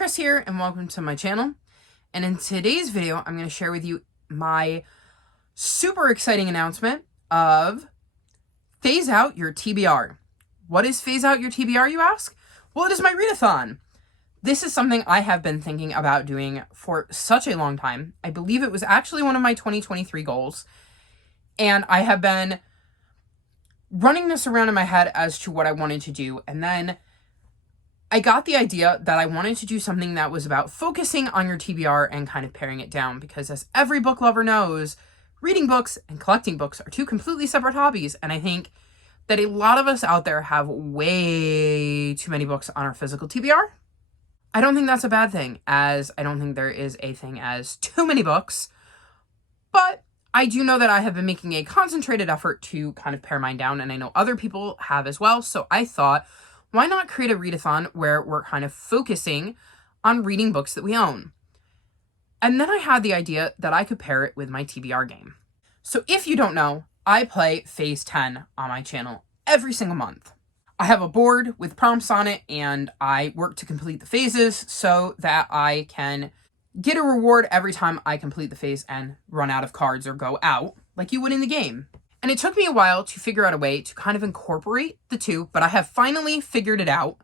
Chris here, and welcome to my channel. And in today's video, I'm going to share with you my super exciting announcement of phase out your TBR. What is phase out your TBR, you ask? Well, it is my Readathon. This is something I have been thinking about doing for such a long time. I believe it was actually one of my 2023 goals. And I have been running this around in my head as to what I wanted to do. And then I got the idea that I wanted to do something that was about focusing on your TBR and kind of paring it down, because as every book lover knows, reading books and collecting books are two completely separate hobbies. And I think that a lot of us out there have way too many books on our physical TBR. I don't think that's a bad thing, as I don't think there is a thing as too many books, but I do know that I have been making a concentrated effort to kind of pare mine down, and I know other people have as well. So I thought, why not create a readathon where we're kind of focusing on reading books that we own? And then I had the idea that I could pair it with my TBR game. So if you don't know, I play Phase 10 on my channel every single month. I have a board with prompts on it, and I work to complete the phases so that I can get a reward every time I complete the phase and run out of cards or go out, like you would in the game. And it took me a while to figure out a way to kind of incorporate the two, but I have finally figured it out,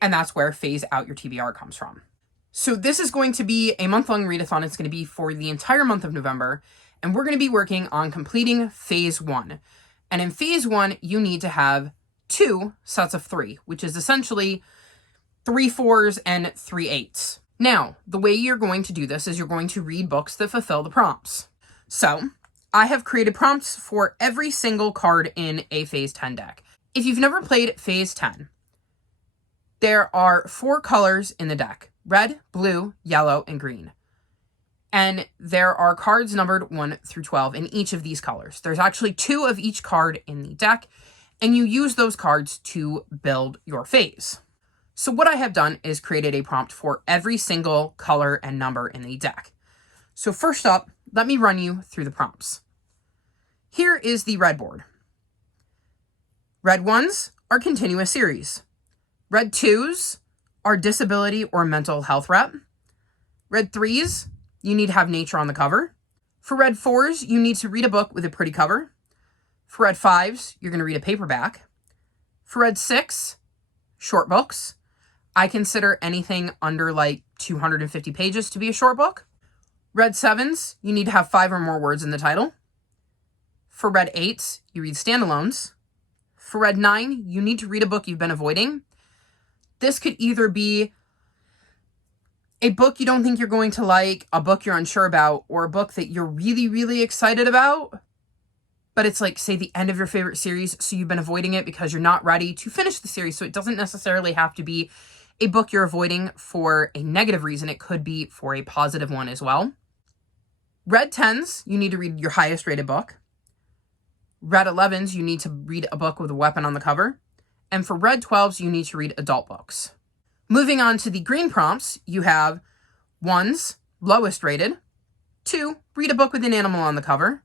and that's where phase out your TBR comes from. So this is going to be a month-long readathon. It's going to be for the entire month of November, and we're going to be working on completing phase 1. And in phase 1, you need to have 2 sets of 3, which is essentially 3 4s and 3 8s. Now, the way you're going to do this is you're going to read books that fulfill the prompts. So I have created prompts for every single card in a Phase 10 deck. If you've never played Phase 10, there are 4 colors in the deck: red, blue, yellow, and green. And there are cards numbered 1 through 12 in each of these colors. There's actually 2 of each card in the deck, and you use those cards to build your phase. So what I have done is created a prompt for every single color and number in the deck. So first up, let me run you through the prompts. Here is the red board. Red 1s are continuous series. Red 2s are disability or mental health rep. Red 3s, you need to have nature on the cover. For red 4s, you need to read a book with a pretty cover. For red 5s, you're going to read a paperback. For red 6, short books. I consider anything under like 250 pages to be a short book. Red 7s, you need to have 5 or more words in the title. For red 8s, you read standalones. For red 9, you need to read a book you've been avoiding. This could either be a book you don't think you're going to like, a book you're unsure about, or a book that you're really, really excited about, but it's like, say, the end of your favorite series, so you've been avoiding it because you're not ready to finish the series. So it doesn't necessarily have to be a book you're avoiding for a negative reason. It could be for a positive one as well. Red 10s, you need to read your highest rated book. Red 11s, you need to read a book with a weapon on the cover. And for red 12s, you need to read adult books. Moving on to the green prompts, you have 1s, lowest rated. 2, read a book with an animal on the cover.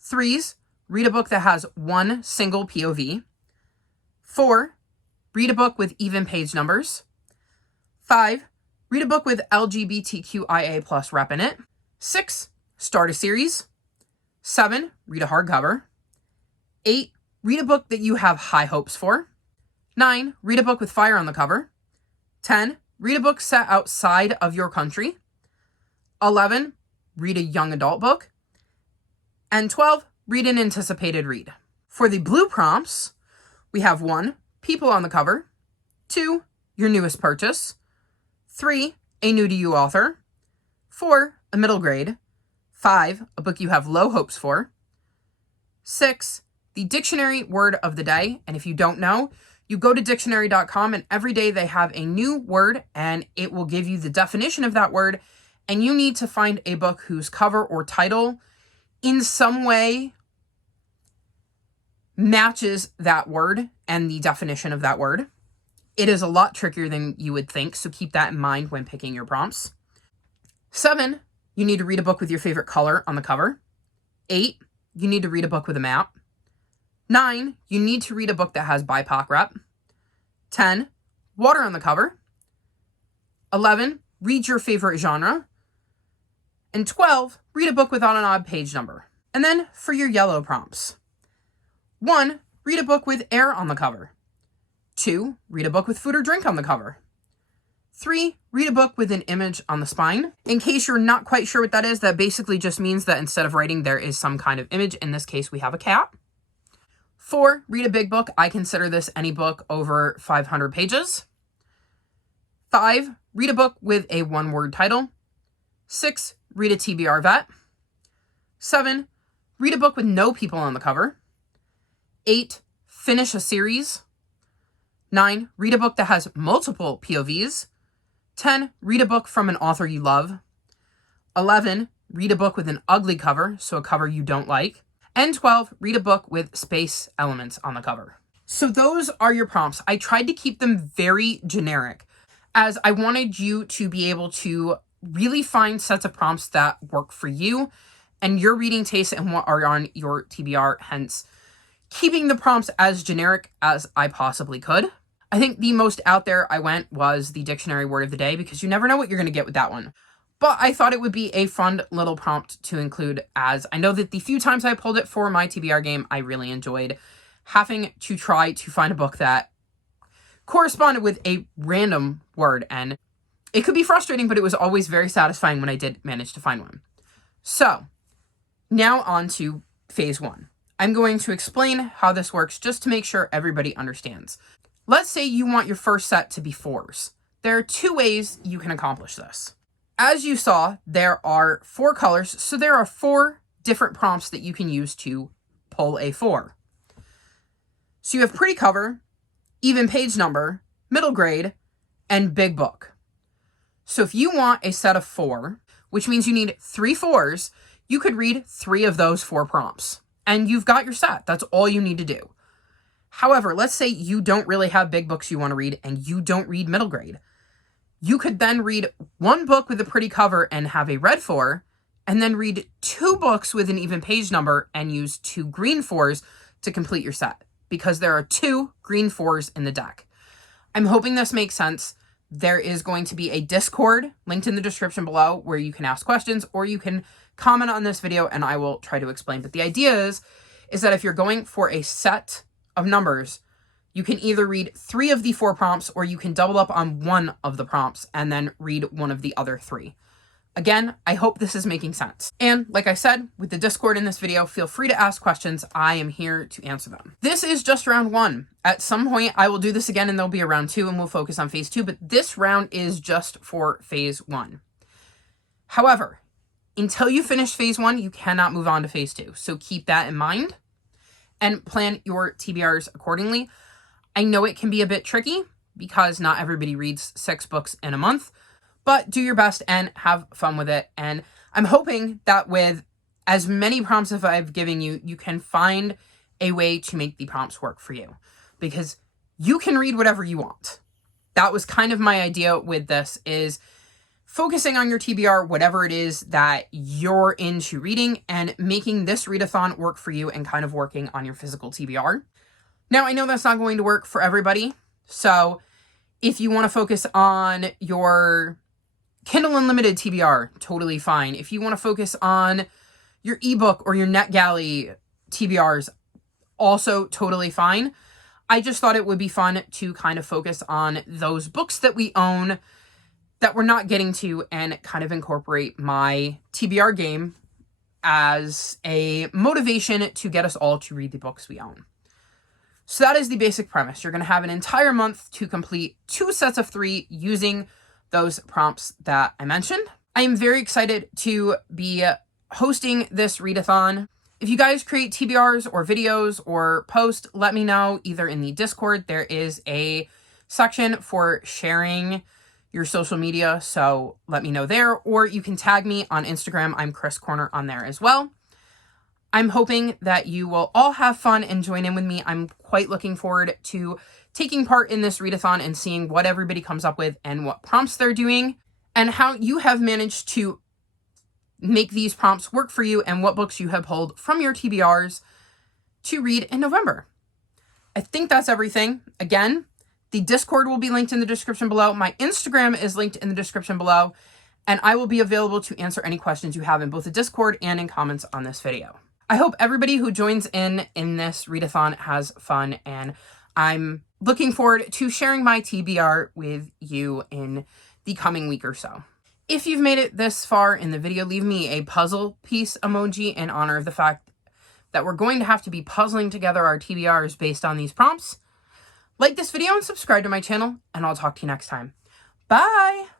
3s, read a book that has 1 single POV. 4, read a book with even page numbers. 5, read a book with LGBTQIA plus rep in it. 6, start a series. 7, read a hardcover. 8, read a book that you have high hopes for. 9, read a book with fire on the cover. 10, read a book set outside of your country. 11, read a young adult book. And 12, read an anticipated read. For the blue prompts, we have 1, people on the cover. 2, your newest purchase. 3, a new to you author. 4, a middle grade. 5, a book you have low hopes for. 6, the dictionary word of the day. And if you don't know, you go to dictionary.com, and every day they have a new word, and it will give you the definition of that word. And you need to find a book whose cover or title in some way matches that word and the definition of that word. It is a lot trickier than you would think, so keep that in mind when picking your prompts. 7, you need to read a book with your favorite color on the cover. 8, you need to read a book with a map. 9, you need to read a book that has BIPOC rep. 10, water on the cover. 11, read your favorite genre. And 12, read a book without an odd page number. And then for your yellow prompts. 1, read a book with air on the cover. 2, read a book with food or drink on the cover. 3, read a book with an image on the spine. In case you're not quite sure what that is, that basically just means that instead of writing, there is some kind of image. In this case, we have a cat. 4, read a big book. I consider this any book over 500 pages. 5, read a book with a one-word title. 6, read a TBR vet. 7, read a book with no people on the cover. 8, finish a series. 9, read a book that has multiple POVs. 10, read a book from an author you love. 11, read a book with an ugly cover, so a cover you don't like. And 12, read a book with space elements on the cover. So those are your prompts. I tried to keep them very generic, as I wanted you to be able to really find sets of prompts that work for you and your reading tastes and what are on your TBR, hence keeping the prompts as generic as I possibly could. I think the most out there I went was the dictionary word of the day, because you never know what you're going to get with that one. But I thought it would be a fun little prompt to include, as I know that the few times I pulled it for my TBR game, I really enjoyed having to try to find a book that corresponded with a random word. And it could be frustrating, but it was always very satisfying when I did manage to find one. So now on to phase 1. I'm going to explain how this works just to make sure everybody understands. Let's say you want your first set to be 4s. There are 2 ways you can accomplish this. As you saw, there are 4 colors, so there are 4 different prompts that you can use to pull a 4. So you have pretty cover, even page number, middle grade, and big book. So if you want a set of 4, which means you need 3 4s, you could read 3 of those 4 prompts. And you've got your set. That's all you need to do. However, let's say you don't really have big books you want to read and you don't read middle grade. You could then read 1 book with a pretty cover and have a red 4, and then read 2 books with an even page number and use 2 green 4s to complete your set, because there are 2 green 4s in the deck. I'm hoping this makes sense. There is going to be a Discord linked in the description below where you can ask questions, or you can comment on this video and I will try to explain. But the idea is that if you're going for a set of numbers, you can either read 3 of the 4 prompts, or you can double up on 1 of the prompts and then read 1 of the other 3. Again, I hope this is making sense. And like I said, with the Discord in this video, feel free to ask questions. I am here to answer them. This is just round 1. At some point, I will do this again and there'll be a round 2 and we'll focus on phase 2, but this round is just for phase 1. However, until you finish phase 1, you cannot move on to phase 2. So keep that in mind and plan your TBRs accordingly. I know it can be a bit tricky because not everybody reads 6 books in a month, but do your best and have fun with it. And I'm hoping that with as many prompts as I've given you, you can find a way to make the prompts work for you, because you can read whatever you want. That was kind of my idea with this, is focusing on your TBR, whatever it is that you're into reading, and making this readathon work for you and kind of working on your physical TBR. Now, I know that's not going to work for everybody, so if you want to focus on your Kindle Unlimited TBR, totally fine. If you want to focus on your ebook or your NetGalley TBRs, also totally fine. I just thought it would be fun to kind of focus on those books that we own that we're not getting to, and kind of incorporate my TBR game as a motivation to get us all to read the books we own. So that is the basic premise. You're going to have an entire month to complete 2 sets of 3 using those prompts that I mentioned. I am very excited to be hosting this readathon. If you guys create TBRs or videos or post, let me know either in the Discord. There is a section for sharing your social media, so let me know there, or you can tag me on Instagram. I'm Chris Corner on there as well. I'm hoping that you will all have fun and join in with me. I'm quite looking forward to taking part in this readathon and seeing what everybody comes up with and what prompts they're doing and how you have managed to make these prompts work for you and what books you have pulled from your TBRs to read in November. I think that's everything. Again, The Discord will be linked in the description below. My Instagram is linked in the description below. And I will be available to answer any questions you have in both the Discord and in comments on this video. I hope everybody who joins in this readathon has fun, and I'm looking forward to sharing my TBR with you in the coming week or so. If you've made it this far in the video, leave me a puzzle piece emoji in honor of the fact that we're going to have to be puzzling together our TBRs based on these prompts. Like this video and subscribe to my channel, and I'll talk to you next time. Bye!